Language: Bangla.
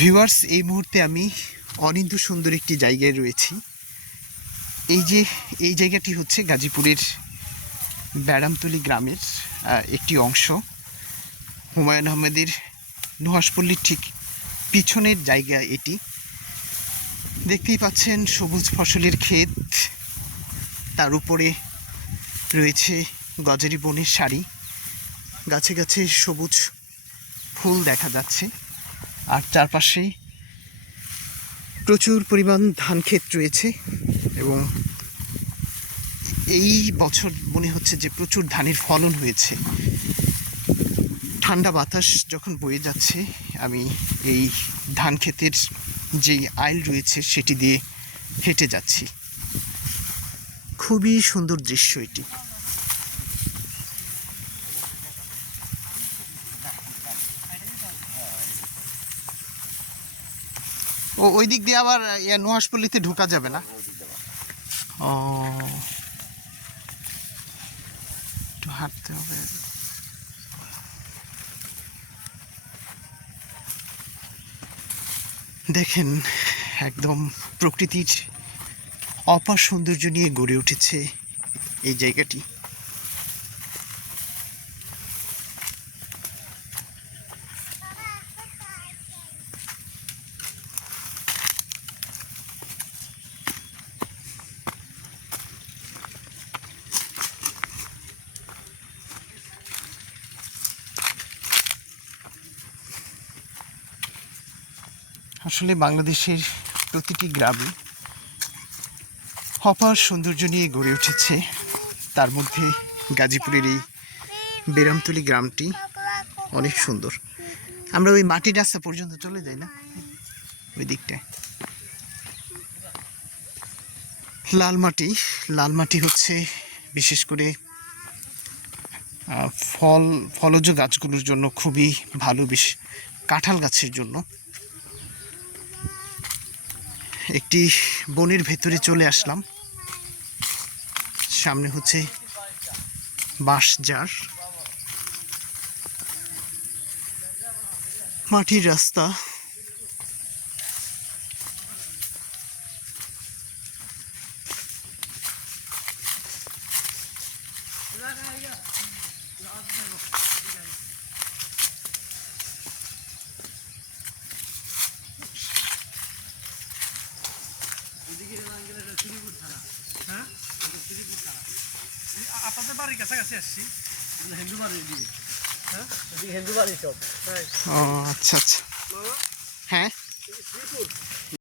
ভিউয়ার্স, এই মুহূর্তে আমি অনিন্দ্য সুন্দর একটি জায়গায় রয়েছি। এই জায়গাটি হচ্ছে গাজীপুরের ব্যারামতলী গ্রামের একটি অংশ। হুমায়ুন আহমেদের নুহাশপল্লির ঠিক পিছনের জায়গা এটি। দেখতেই পাচ্ছেন সবুজ ফসলের ক্ষেত, তার উপরে রয়েছে গজারি বনের সারি, গাছে গাছে সবুজ ফুল দেখা যাচ্ছে, আর চারপাশে প্রচুর পরিমাণ ধান ক্ষেত রয়েছে এবং এই বছর মনে হচ্ছে যে প্রচুর ধানের ফলন হয়েছে। ঠান্ডা বাতাস যখন বয়ে যাচ্ছে, আমি এই ধান ক্ষেতের যেই আইল রয়েছে সেটি দিয়ে হেঁটে যাচ্ছি। খুবই সুন্দর দৃশ্য এটি। ওই দিক দিয়ে আবার নুহাশপল্লিতে ঢোকা যাবে না? ও, একটু হাঁটতে হবে। দেখেন, একদম প্রকৃতির অপার সৌন্দর্য নিয়ে গড়ে উঠেছে এই জায়গাটি। আসলে বাংলাদেশের প্রতিটি গ্রামে অপার সৌন্দর্য নিয়ে গড়ে উঠেছে, তার মধ্যে গাজীপুরের এই বেরামতলী গ্রামটি অনেক সুন্দর। আমরা ওই মাটির রাস্তা পর্যন্ত চলে যাই না, ওই দিকটায় লাল মাটি হচ্ছে বিশেষ করে ফলজ গাছগুলোর জন্য খুবই ভালো, বেশ কাঁঠাল গাছের জন্য। একটি বনের ভেতরে চলে আসলাম, সামনে হচ্ছে বাঁশঝাড়, মাটির রাস্তা। আপনাদের বাড়ির কাছাকাছি আসছি, হিন্দু বাড়ি দিকে। হ্যাঁ, হিন্দু বাড়ি সব। ও আচ্ছা আচ্ছা, হ্যাঁ।